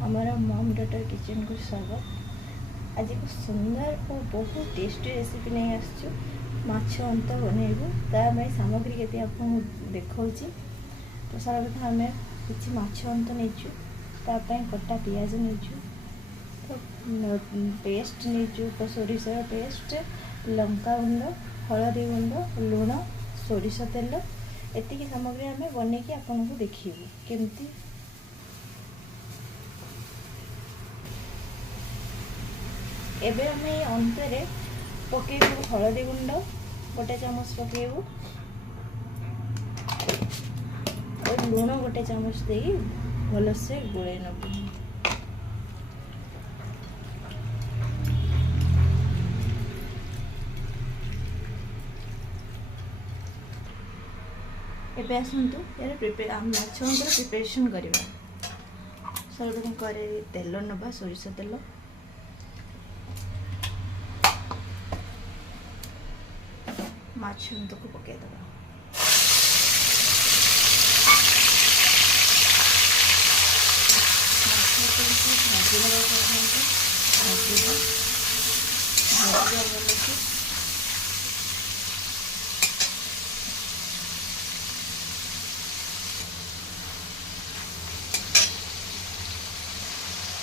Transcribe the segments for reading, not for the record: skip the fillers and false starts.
हमारा mom daughter kitchen को स्वागत। आज एक सुंदर और बहुत टेस्टी रेसिपी नहीं आसचु माछ अंत बनइबू ताई सामग्री केते आपको देखा। तो सर्वप्रथम आम किसी माछ अंत नहींचु तापाई कटा पियाज नहींचु। तो पेस्ट नहींचु तो सोरिष पेस्ट लंका गुंड हलदी गुंड लुण सोरिष तेल एतिकी सामग्री आम बनईकी आपन को देखिबू केमती। एबे आम अंतरे पकेबू हलदी गुंड गोटे चामच पकेबू और लुण गोटे चामच दे भलसे गोले नबू। एबे आसतु यार माछ अंतर प्रिपरेशन करवा। सर्वप्रथम करे तेल नवा सोरिष तेल माछ को पकईदे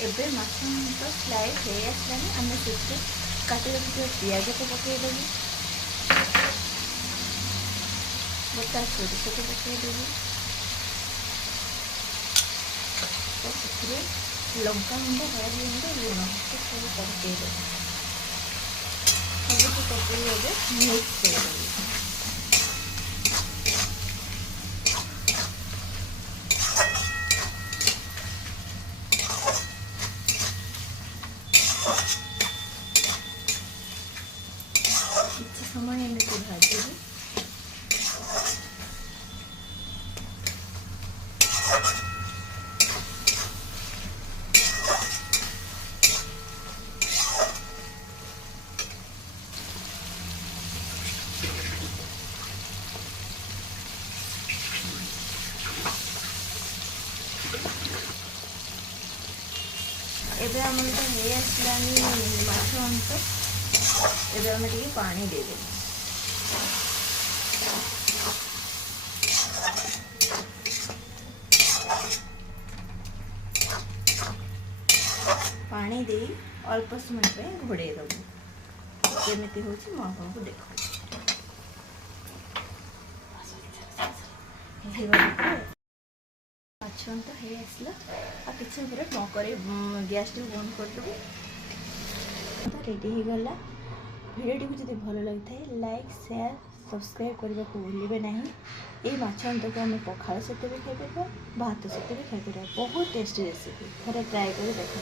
एबे माछ तो स्लाइस हो आसलानी आम से काटी रखिए पियाज को पकईदेवी गोटा सोरिष को पकईदेवी तो से लंका गुंड हलदी गुंड लुण सब पकईदेवी सब पकई मिक्स करदेवी। किसी समय एमती भाजी एबे आमर तो हो आसलानी माछ अंत। एबे आम टे पानी देदें पानी दे अल्प समय पे घोड़े दबू केमिति होची मो आपको देखो। माछ अंत हो आसला आ किसी न गैस टी बंद करदेबू। रेडी हो गला। भिडियो को जब भल लगी था लाइक शेयर सब्सक्राइब करने को भूलिए ना। ये माछ अंत को आम पखाल सहित भी खाईपर भात सहित भी खाईपर बहुत टेस्टी रेसिपी थे ट्राए कर देखो।